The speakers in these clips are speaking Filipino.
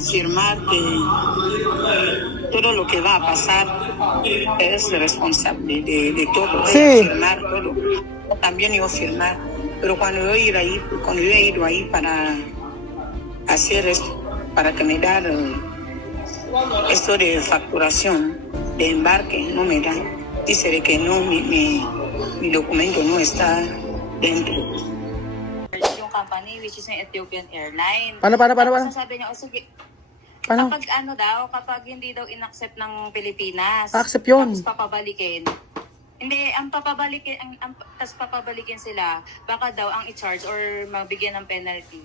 firmar que todo lo que va a pasar es responsable de todo. Sí. Firmar todo. También yo firmar. Pero cuando yo he ido ahí para hacer esto, para que me dan esto de facturación, de embarque, no me dan. Dice de que no, mi documento no está dentro. Yung company, which is yung Ethiopian Airline. Paano? Tapos sabi niya, sige, Paano? kapag hindi daw in-accept ng Pilipinas, Accept yun. tapos papabalikin. Hindi, tapos papabalikin sila, baka daw ang i-charge or mabigyan ng penalty.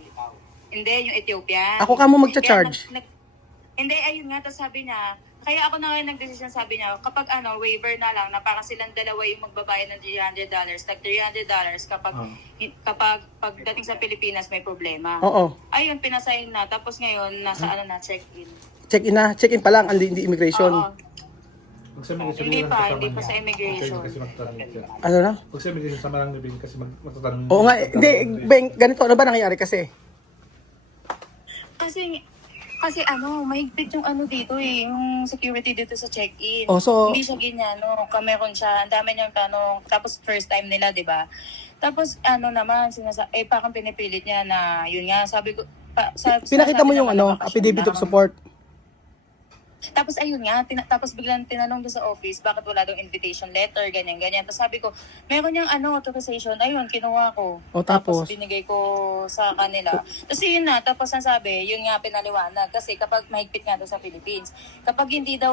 Hindi, yung Ethiopian. Ako ka mo magcha-charge. Hindi, ayun nga, tapos sabi niya, kaya ako na ngayon nag-decision, sabi niya, kapag waiver na lang, na parang silang dalawa yung magbabayad ng $300, tag $300 kapag pagdating sa Pilipinas may problema. Oo. Ayun, pinasign na, tapos ngayon, nasa check-in. Check-in na. Check-in pa lang, hindi immigration. Oo. Hindi pa sa immigration. Ano na? Pag sa immigration, sama lang nabing kasi magtatanong. Oo nga, hindi, Beng, ganito, ano ba nangyayari kasi? Kasi mahigpit yung dito yung security dito sa check-in. Oh, so, hindi siya ganyan, meron siya, ang dami niyang tanong, tapos first time nila, di ba? Tapos naman, parang pinipilit niya na, yun nga, sabi ko, pinakita mo yung affidavit of support. Tapos ayun nga, tapos biglang tinanong doon sa office, bakit wala daw invitation letter, ganyan. Tapos sabi ko, meron yung authorization, ayun, kinuha ko. O tapos binigay ko sa kanila. Tapos yun na, tapos nasabi, yun nga pinaliwanag. Kasi kapag mahigpit nga doon sa Philippines, kapag hindi daw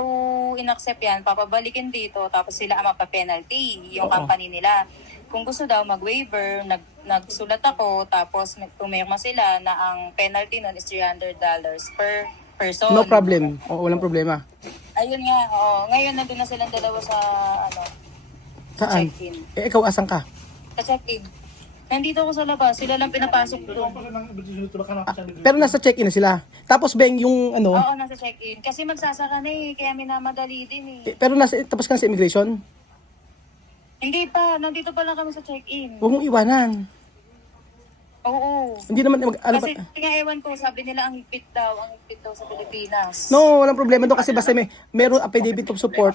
in-accept yan, papabalikin dito, tapos sila ang mapapenalty, yung company nila. Kung gusto daw mag-waiver, nagsulat ako, tapos pumirma sila na ang penalty nun is $300 per person. no problem. Oo, walang problema. Ayun nga, ngayon nandun na silang dalawa sa Saan? check-in. Ikaw asan ka? Sa check-in. Nandito ako sa labas, sila lang pinapasok doon. Pero nasa check-in na sila. Tapos Beng, yung Oo, nasa check-in. Kasi magsasaka na kaya minamadali din pero tapos ka na sa immigration? Hindi pa, nandito pa lang kami sa check-in. Huwag mong iwanan. Oo. Hindi naman, Kasi nga ewan ko, sabi nila ang higpit daw sa Pilipinas. No, walang problema doon kasi basta meron affidavit of support.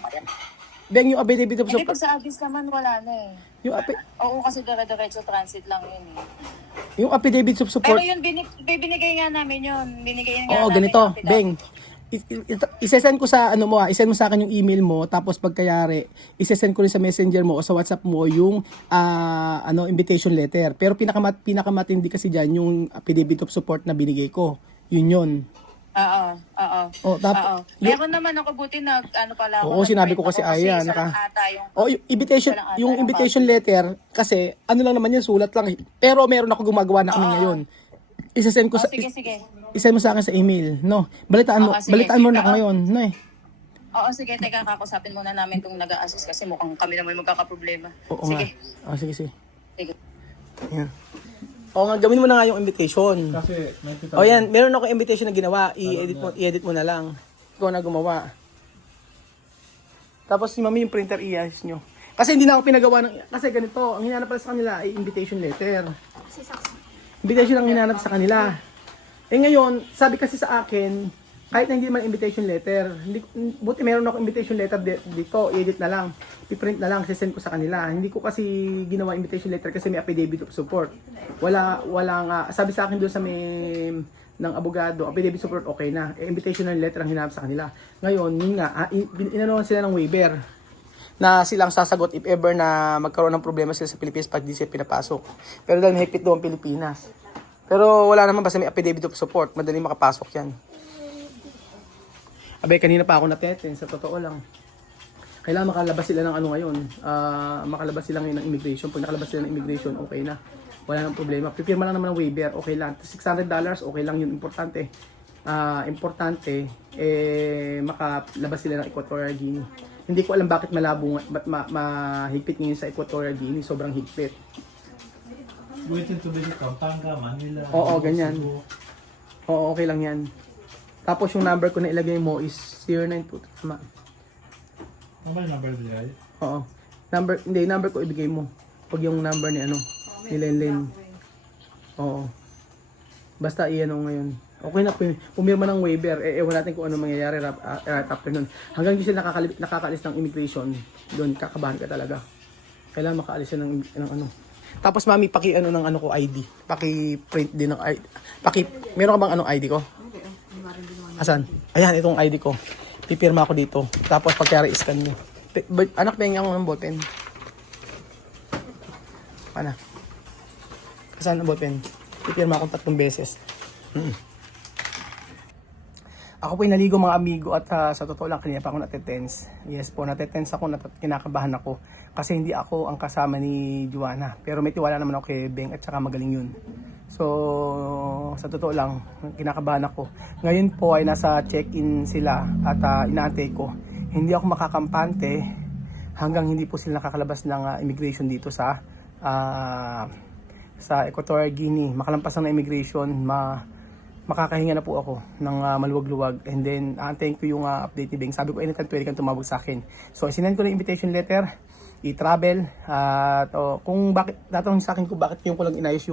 Beng, yung affidavit of Hindi, support. pag sa Addis naman wala na Yung, Oo, kasi dire-diretso transit lang yun yung affidavit of support. Pero yun, binigay nga namin yun. Binigay nga Oo, namin ganito, yung affidavit. Beng. Isesend ko sa isend mo sa akin yung email mo, tapos pagkayari, isesend ko rin sa messenger mo o sa WhatsApp mo yung invitation letter. Pero pinakamatindi kasi diyan yung affidavit of support na binigay ko. Yun. Oo. Oh, Meron naman ako buti pala ako. Oo, sinabi ko kasi Aya, yung invitation letter kasi lang naman yun, sulat lang. Pero meron ako gumagawa na kami ngayon. Isesend ko sige. isend mo sa akin sa email, no? Balitaan mo na ngayon, no Oo, sige, teka, kakusapin muna namin kung nag-a-assist kasi mukhang kami naman magkakaproblema. Oo Sige. Nga. Sige. Sige. Ayan. Oo nga, gawin mo na nga yung invitation. Kasi, Yan, meron ako invitation na ginawa. I-edit mo na lang. Ikaw na gumawa. Tapos si mami yung printer i-ayos nyo. Kasi hindi na ako pinagawa kasi ganito, ang hinanap pala sa kanila ay invitation letter. Invitation ang hinanap sa kanila. Ngayon, sabi kasi sa akin, kahit na hindi man invitation letter, buti meron ako invitation letter dito, i-edit na lang, i-print na lang, sisend ko sa kanila. Hindi ko kasi ginawa invitation letter kasi may affidavit of support. Wala sabi sa akin doon sa ng abogado, affidavit support okay na. Invitation letter ang hinanap sa kanila. Ngayon, yun nga, inanoan sila ng waiver na silang sasagot if ever na magkaroon ng problema sila sa Pilipinas pag di sila pinapasok. Pero dahil mahigpit doon ang Pilipinas. Pero wala naman, basta may affidavit of support, madali makapasok yan. Abay, kanina pa ako natetin, sa totoo lang. Kailangan makalabas sila ng ngayon. Makalabas sila ngayon ng immigration. Pag nakalabas sila ng immigration, okay na. Wala nang problema. Pipirma lang naman ng waiver, okay lang. $600, okay lang yun. Importante, makalabas sila ng Equatorial Guinea. Hindi ko alam bakit malabo, mahigpit ngayon sa Equatorial Guinea. Sobrang higpit. waiting to visit Pampanga, Manila. Oo, ganyan. Oo, okay lang yan. Tapos yung number ko na ilagay mo is 092. Tama. Ano ba yung number nila? Oo. Number ko ibigay mo. Pag yung number ni ni Lenlen. Oo. Basta iyan ngayon. Okay na, pumirma ng waiver. Ewan natin kung ano mangyayari right after nun. Hanggang hindi sila nakakaalis ng immigration, doon kakabahan ka talaga. Kailangan makaalis siya ng ano. Tapos mami, ano ng ano ko ID. Paki-print din ng ID. Meron ka bang anong ID ko? Asan? Ayan, itong ID ko. Pipirma ako dito. Tapos pagkari scan mo. Anak, pengen ako ng ballpen. Pana? Asan ang ballpen? Pipirma akong 3 beses. Ako po naligo mga amigo at sa totoo lang kanina pa ako natetense. Yes po, natetense ako, kinakabahan ako. Kasi hindi ako ang kasama ni Joanna. Pero may tiwala naman ako kay Beng at saka magaling yun. So, sa totoo lang, kinakabahan ako. Ngayon po ay nasa check-in sila at inaantay ko. Hindi ako makakampante hanggang hindi po sila nakakalabas ng immigration dito sa Equatorial Guinea. Makalampasan ng immigration, makakahinga na po ako ng maluwag-luwag, and then aantayin ko yung update ni Beng. Sabi ko anytime pwede kang tumawag sa akin. So sinend ko na invitation letter, i-travel, at kung bakit tatanungin sa akin kung bakit yung ko lang inayos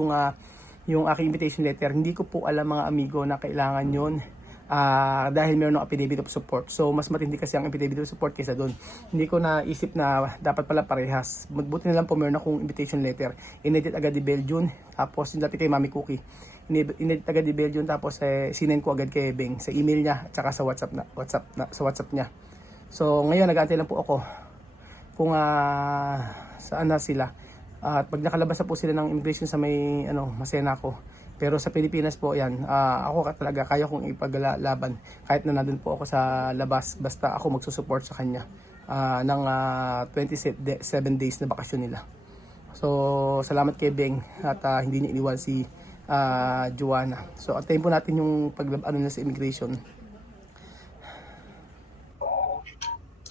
yung aking invitation letter, hindi ko po alam mga amigo na kailangan yun dahil meron ng affidavit of support. So mas matindi kasi ang affidavit of support kaysa doon. Hindi ko naisip na dapat pala parehas. Buti na lang po meron akong invitation letter. Inedit agad ni Belgium, tapos yung dati kay Mami Cookie. Inedit agad ni Belgium, tapos sinend ko agad kay Beng sa email niya at saka sa WhatsApp niya. So ngayon nag-aantay lang po ako kung saan na sila. At pag nakalabas na po sila ng immigration sa may Masena ko. Pero sa Pilipinas po yan, ako talaga kaya kong ipaglalaban kahit na nandun po ako sa labas, basta ako magsusupport sa kanya ng 27 days na bakasyon nila. So salamat kay Beng at hindi niya iniwan si Joanna. So antayin po natin yung nila sa immigration.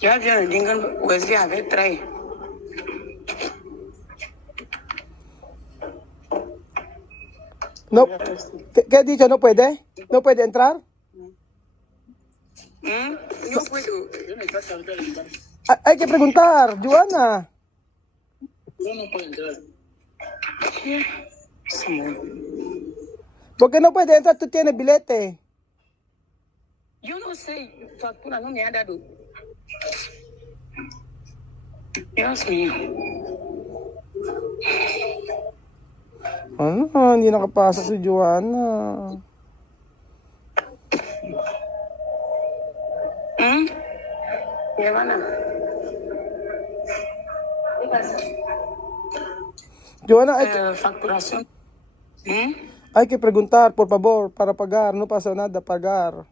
Ya viens dengan Wesley avec tray. No, ¿qué dicho? ¿No puede? ¿No puede entrar? No puedo. Hay que preguntar, Joanna. Yo no puedo entrar. ¿Por qué no puede entrar? Tú tienes billete. Yo no sé, factura no me ha dado. Dios mío. Ano? Hindi nakapasok si Joanna. Joanna. Joanna, Facturación. hay que preguntar, por favor, para pagar. No pasa nada, pagar.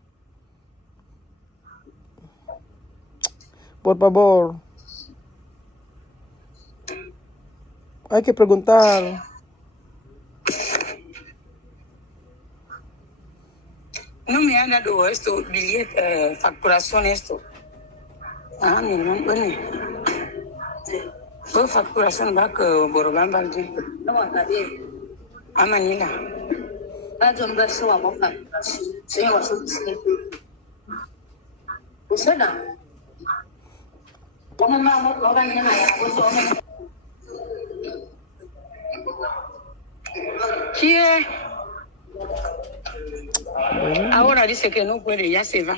Por favor. Hay que preguntar. No me han dado esto, billete, facturación esto. Mi hermano, bueno. Fue facturación va que Borobán Baldi. No, está bien. A Manila. 那就那是我反只有我是不是的。我们老板你买呀？我说我们。¿Quién? Ahora dice que no puede, ya se va.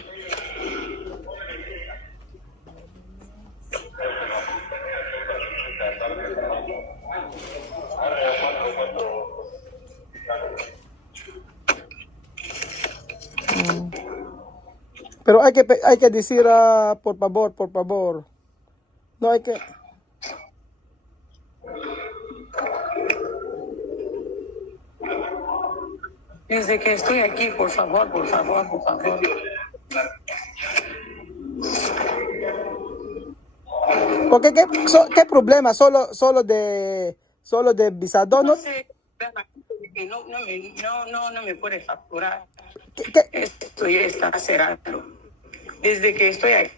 Pero hay que decir por favor. No hay que. Desde que estoy aquí, por favor. Porque ¿qué problema? Solo de visado, ¿no? No sé, no me puede facturar. ¿Qué? Esto ya está cerrado. Desde que estoy aquí.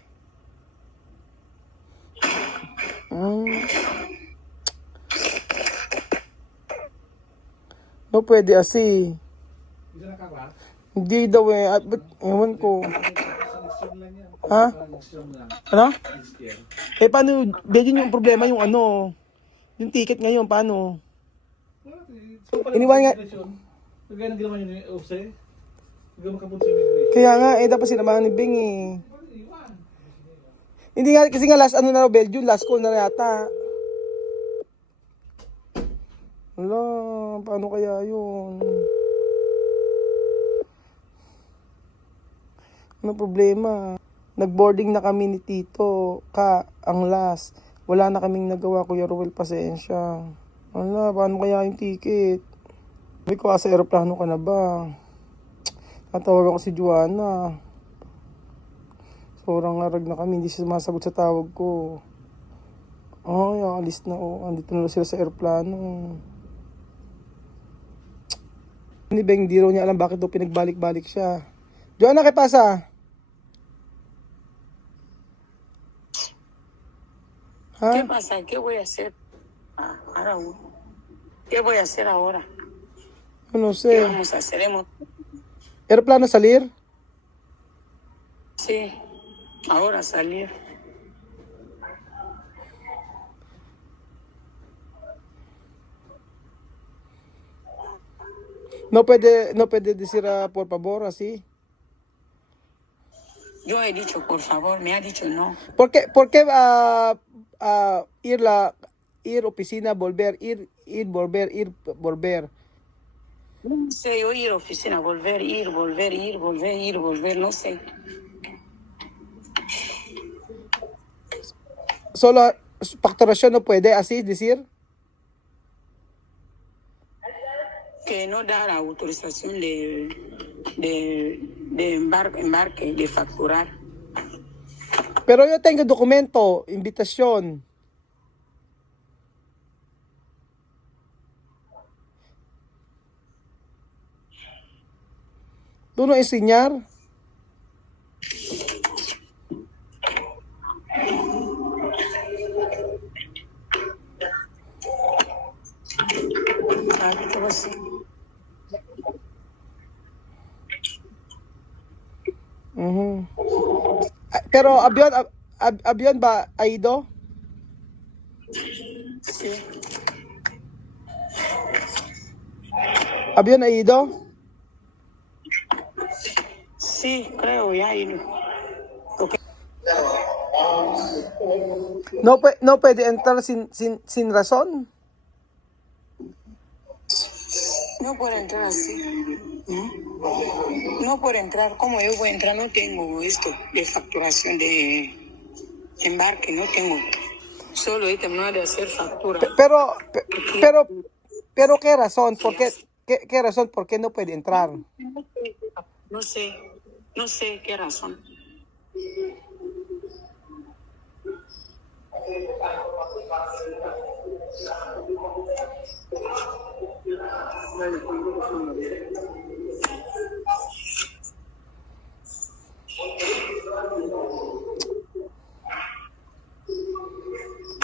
No puede así. Hindi daw eh. Ewan ko. Ha? Ano? Paano? Medyo yung problema yung yung ticket ngayon, paano? Iniwan nga. Kaya nang ginawa niyo ni Ose? Hindi makapunta sa immigration. Kaya nga, dapat sinamahan ni Bing eh. Hindi nga, kasi nga last ano na raw, Belgium, last call na yata. Wala, paano kaya yun? Ano problema? Nag-boarding na kami ni Tito, ang last. Wala na kaming nagawa, Kuya Ruel, pasensya. Wala, paano kaya yung ticket? Sabi ko, sa aeroplano ka na ba? Tatawag ako si Joanna. Sobrang ngarag na kami, hindi siya sumasagot sa tawag ko. Ay, alis na andito na sila sa aeroplano. Ni Beng, di raw niya alam bakit daw pinagbalik-balik siya. Joanna, ¿qué pasa? ¿Ha? ¿Qué pasa? ¿Qué voy a hacer? Ahora, ¿qué voy a hacer ahora? No ¿Qué sé. vamos a hacer? Aeroplano salir? Sí, ahora salir. No puede decir por favor así. Yo he dicho, por favor, me ha dicho no. ¿Por qué ir oficina, volver, ir, volver? No sé, yo ir a oficina, volver, no sé. Solo facturación no puede así decir? Que no da la autorización de embarque, de facturar. Pero yo tengo documento, invitación. ¿Tú no enseñar? Ahorita voy a hacer. Mhm. Pero avión ba ha ido? Sí. ¿Avión ha ido? Sí, creo, ya he ido. No puede entrar sin razón. No puedo entrar así. No puedo entrar. ¿Cómo yo voy a entrar? No tengo esto de facturación de embarque, no tengo. Solo he terminado de hacer factura. Pero ¿qué razón? ¿Qué razón? ¿Por qué no puede entrar? No sé qué razón.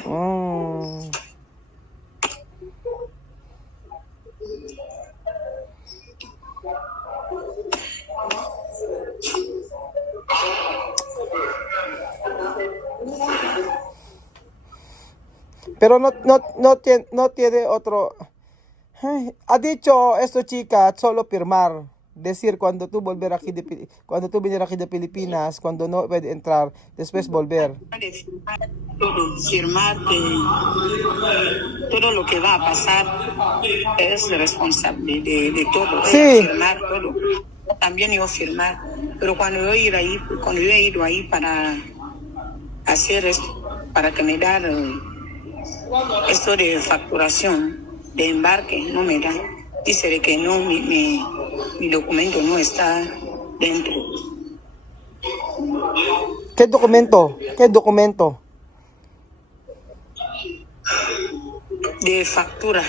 Mm. Pero no tiene otro. Ay, ha dicho esto, chica, solo firmar. Decir cuando tú vienes aquí de Pilipinas, cuando no puede entrar, después volver. Todo, firmar que todo lo que va a pasar es responsable de todo. Sí. Firmar todo. También yo firmar. Pero cuando yo he ido ahí para hacer esto, para que me dan esto de facturación, de embarque, no me dan. Dice de que no, mi documento no está dentro. ¿Qué documento? De factura.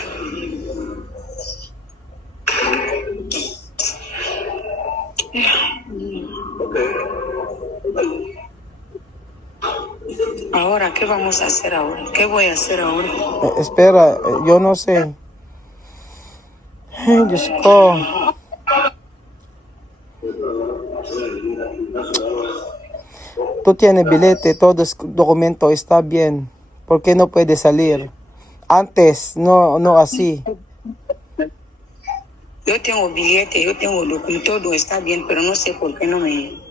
Ahora, ¿qué vamos a hacer ahora? ¿Qué voy a hacer ahora? Espera, yo no sé. Ay, Diyos ko. Tú tienes billete, todo documento está bien. ¿Por qué no puede salir? Antes, no así. Yo tengo billete, yo tengo todo está bien, pero no sé por qué no me...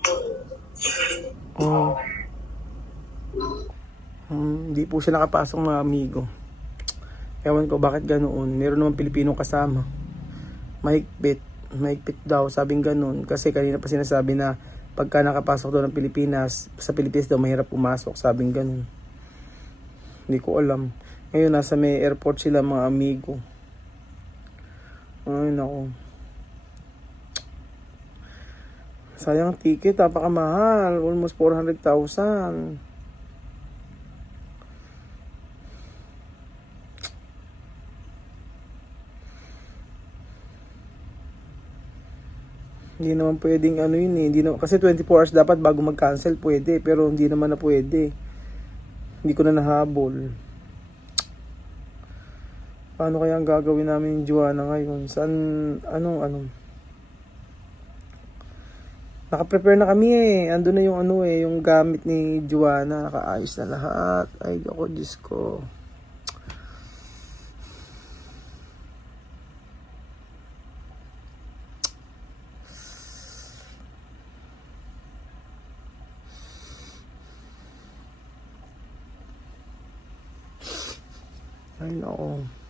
Oh. Hindi po siya nakapasok mga amigo. Ewan ko bakit ganoon. Meron naman Pilipino kasama. Mahigpit daw, sabing ganoon. Kasi kanina pa sinasabi na pagka nakapasok daw ng Pilipinas, sa Pilipinas daw mahirap pumasok, sabing ganoon. Hindi ko alam. Ngayon nasa may airport sila mga amigo. Ay nako. Sayang ticket, napakamahal. Almost 400,000. Hindi naman pwedeng ano yun eh. Hindi na, kasi 24 hours dapat bago mag-cancel pwede. Pero hindi naman na pwede. Hindi ko na nahabol. Paano kaya ang gagawin namin yung Joanna ngayon? Saan, naka-prepare na kami eh. Ando na yung yung gamit ni Joanna. Nakaayos na lahat. Ay, ako, Diyos ko. Ay, nako.